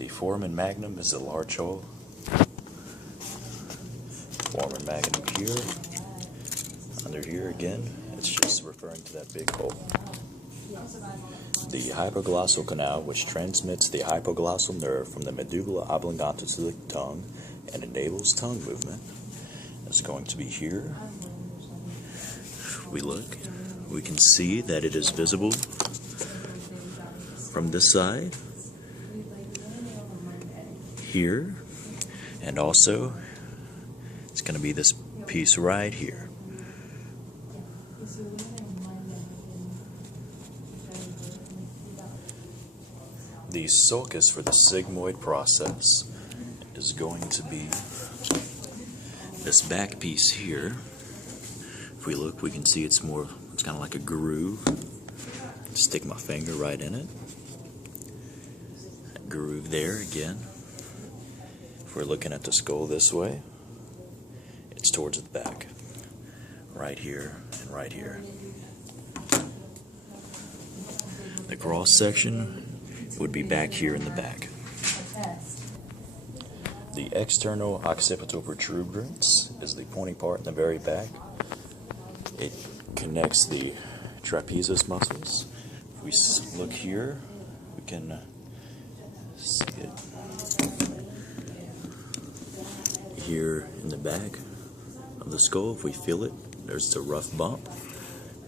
The foramen magnum is a large hole. Foramen magnum here. Under here again, it's just referring to that big hole. The hypoglossal canal, which transmits the hypoglossal nerve from the medulla oblongata to the tongue and enables tongue movement, is going to be here. If we look, we can see that it is visible from this side, here, and also it's going to be this piece right here. The sulcus for the sigmoid process is going to be this back piece here. If we look, we can see it's kind of like a groove. Stick my finger right in it. That groove there again. If we're looking at the skull this way, it's towards the back. Right here and right here. The cross section would be back here in the back. The external occipital protuberance is the pointy part in the very back. It connects the trapezius muscles. If we look here, we can see it here in the back of the skull. If we feel it, there's a rough bump.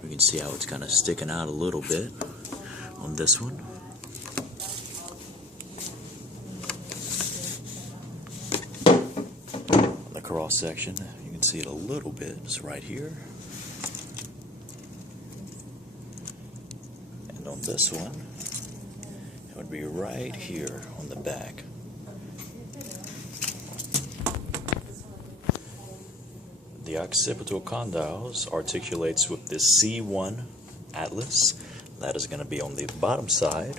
We can see how it's kind of sticking out a little bit on this one. On the cross section, you can see it a little bit. It's right here. And on this one, it would be right here on the back. The occipital condyles articulates with the C1 atlas. That is going to be on the bottom side,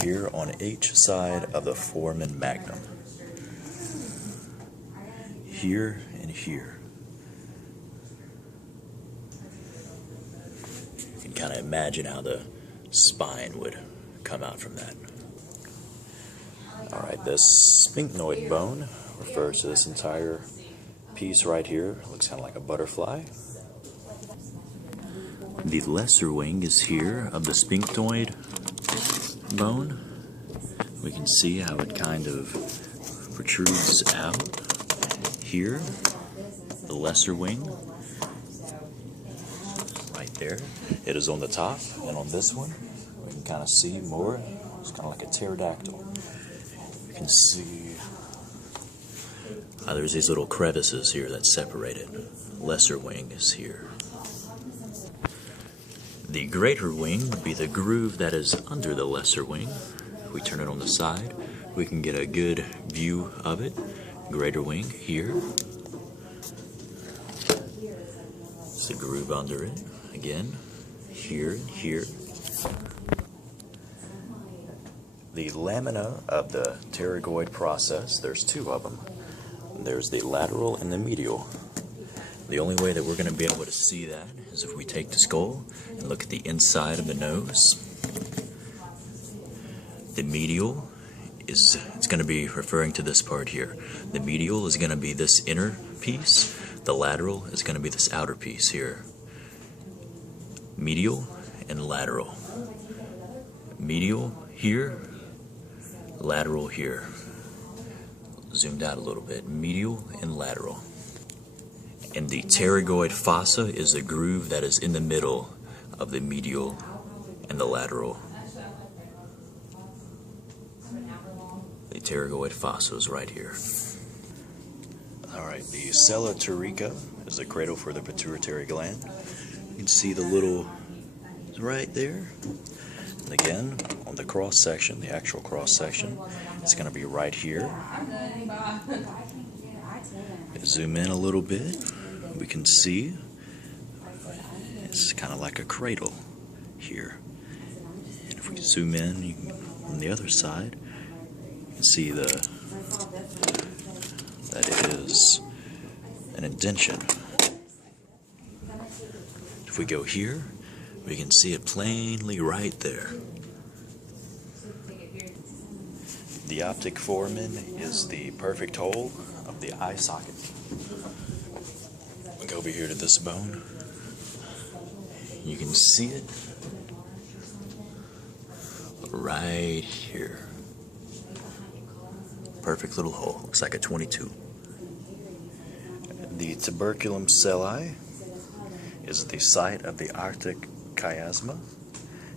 here on each side of the foramen magnum. Here and here. You can kind of imagine how the spine would come out from that. Alright, this sphenoid bone refers to this entire piece right here. It looks kind of like a butterfly. The lesser wing is here of the sphenoid bone. We can see how it kind of protrudes out here. The lesser wing, right there. It is on the top, and on this one, we can kind of see more. It's kind of like a pterodactyl. You can see how there's these little crevices here that separate it. Lesser wing is here. The greater wing would be the groove that is under the lesser wing. If we turn it on the side, we can get a good view of it. Greater wing here. It's the groove under it. Again, here and here. The lamina of the pterygoid process, there's two of them. There's the lateral and the medial. The only way that we're going to be able to see that is if we take the skull and look at the inside of the nose. The medial it's going to be referring to this part here. The medial is going to be this inner piece. The lateral is going to be this outer piece here. Medial and lateral. Medial here, lateral here. Zoomed out a little bit. Medial and lateral. And the pterygoid fossa is the groove that is in the middle of the medial and the lateral. The pterygoid fossa is right here. Alright, the sella turica is the cradle for the pituitary gland. You can see the little right there. And again, on the cross section, the actual cross section, it's going to be right here. Zoom in a little bit. We can see it's kind of like a cradle here. And if we zoom in, you can, on the other side, you can see that it is an indention. If we go here, we can see it plainly right there. The optic foramen is the perfect hole of the eye socket. Go over here to this bone. You can see it right here. Perfect little hole. Looks like a 22. The tuberculum celli is the site of the arctic chiasma.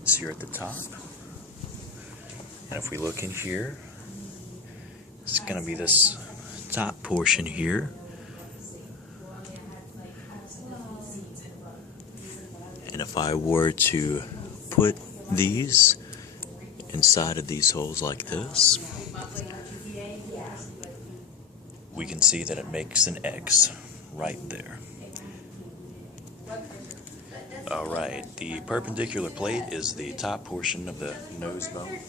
It's here at the top. And if we look in here, it's going to be this top portion here. And if I were to put these inside of these holes like this, we can see that it makes an X right there. Alright, the perpendicular plate is the top portion of the nose bone.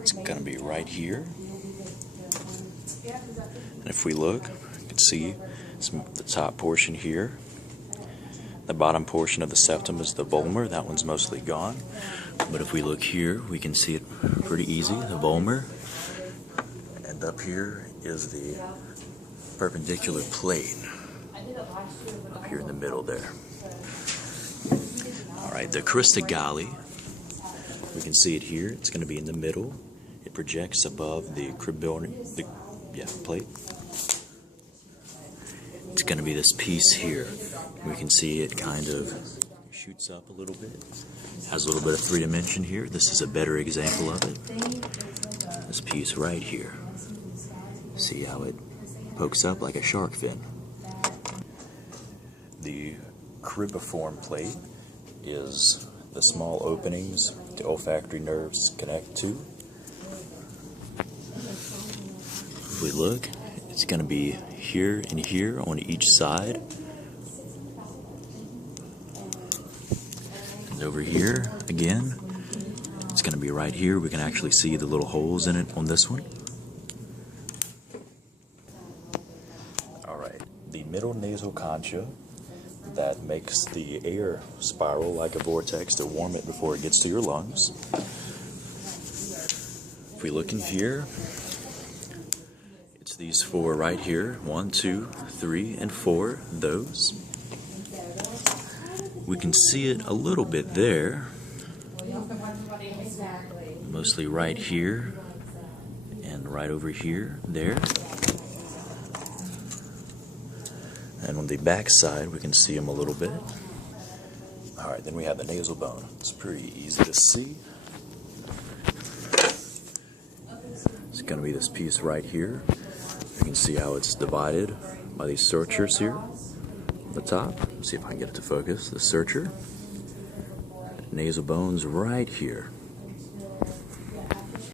It's going to be right here. And if we look, you can see the top portion here. The bottom portion of the septum is the vomer. That one's mostly gone. But if we look here, we can see it pretty easy, the vomer. And up here is the perpendicular plate. Up here in the middle there. Alright, the crista galli. We can see it here. It's going to be in the middle. It projects above the plate. It's going to be this piece here. We can see it kind of shoots up a little bit. Has a little bit of 3 dimension here. This is a better example of it. This piece right here. See how it pokes up like a shark fin. The cribriform plate is the small openings the olfactory nerves connect to. If we look, it's going to be here and here on each side. And over here, again, it's going to be right here. We can actually see the little holes in it on this one. Alright, the middle nasal concha that makes the air spiral like a vortex to warm it before it gets to your lungs. If we look in here, it's these 4 right here. 1, 2, 3, and 4. Those. We can see it a little bit there. Mostly right here and right over here, there. And on the back side, we can see them a little bit. Alright, then we have the nasal bone. It's pretty easy to see. It's going to be this piece right here. You can see how it's divided by these sutures here on the top. Let's see if I can get it to focus. The suture. Nasal bone's right here.